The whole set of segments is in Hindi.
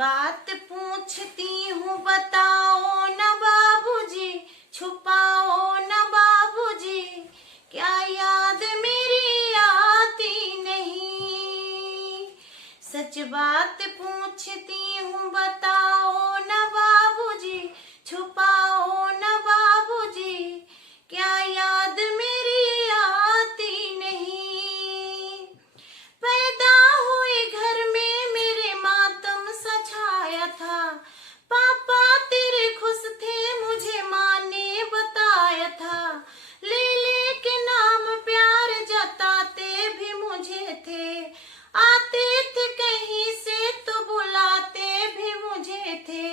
बात पूछती हूँ बताओ न बाबूजी, छुपाओ न बाबूजी, क्या याद मेरी आती नहीं। सच बात पूछती हूँ बताओ न बाबूजी, छुपाओ न बाबूजी, क्या याद मेरी आती नहीं। पैदा हुए घर में मेरे मातम सा छाया था, पापा तेरे खुश थे मुझे माँ ने बताया था। लेले के नाम प्यार जताते भी मुझे थे, आते थे कहीं से तो बुलाते भी मुझे थे।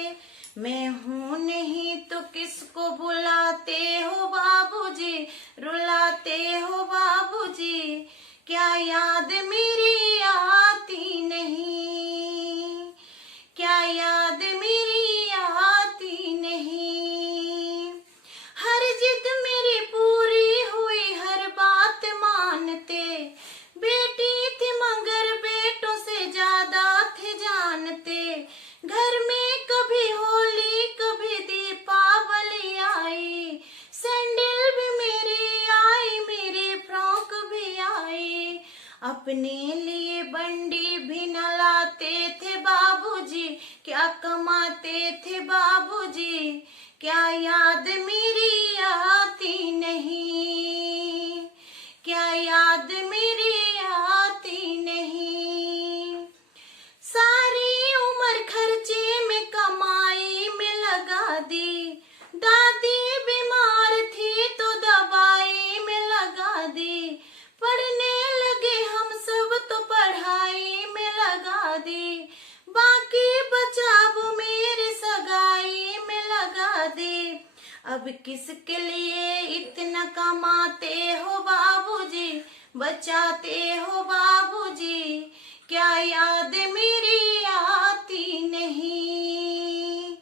मैं हूँ नहीं तो किसको बुलाते हो बाबूजी, रुलाते हो बाबूजी, क्या याद मेरी आती नहीं, क्या याद मेरी आती नहीं। हर जिद मेरी पूरी हुई, हर बात मानते, बेटी थी मगर बेटों से ज्यादा थे जानते। घर में कभी होली कभी दीपावली आई, सैंडल भी मेरी आई, मेरी फ्रॉक भी आई। अपने लिए बंडी भी न लाते थे बाबूजी, क्या कमाते थे बाबूजी, क्या याद मेरी आती नहीं, क्या याद मेरी आती नहीं। सारी उम्र खर्चे में कमाई में लगा दी, दादी बीमार थी तो दवाई में लगा दी। पढ़ने लगे हम सब तो पढ़ाई में लगा दी, बाकी बचा वो मेरी सगाई में लगा दी। अब किसके लिए इतना कमाते हो बाबूजी, बचाते हो बाबूजी, क्या याद मेरी आती नहीं,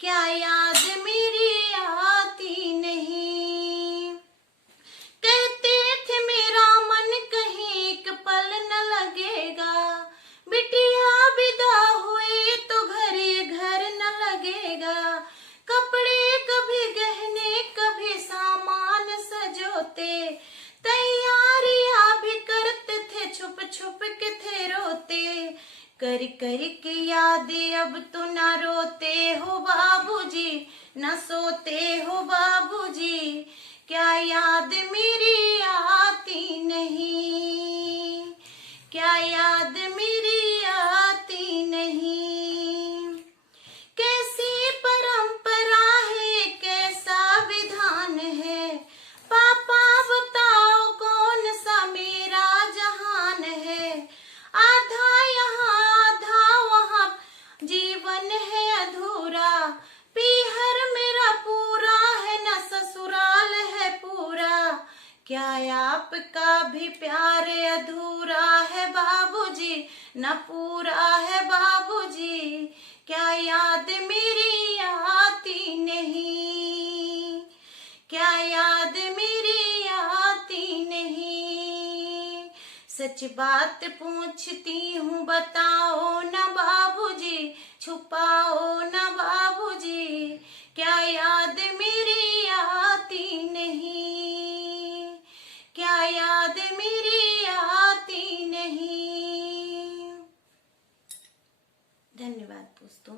क्या याद मेरी आती नहीं। कहते थे मेरा मन कहीं एक पल न लगेगा, बिटिया विदा हुई तो घर न लगेगा। कपड़े कभी गहने कभी सामान सजोते, तैयारियां भी करते थे छुप छुप के थे रोते। कर कर के यादें अब तो न रोते हो बाबूजी, न सोते हो बाबूजी, क्या याद मेरी आती नहीं, क्या याद मेरी आती नहीं। कैसी परंपरा है कैसा विधान है, पापा बताओ कौन सा मेरा जहान है। आधा यहाँ आधा वहाँ जीवन है अधूरा, पीहर मेरा पूरा है न ससुराल है पूरा। क्या आपका भी प्यार अधूरा है बाबूजी, न पूरा है बाबूजी, क्या याद मेरी आती नहीं, क्या याद मेरी आती नहीं। सच बात पूछती हूँ बताओ न बाबूजी, छुपाओ न बाबूजी, क्या याद मेरी आती नहीं, क्या याद मेरी आती नहीं। धन्यवाद दोस्तों।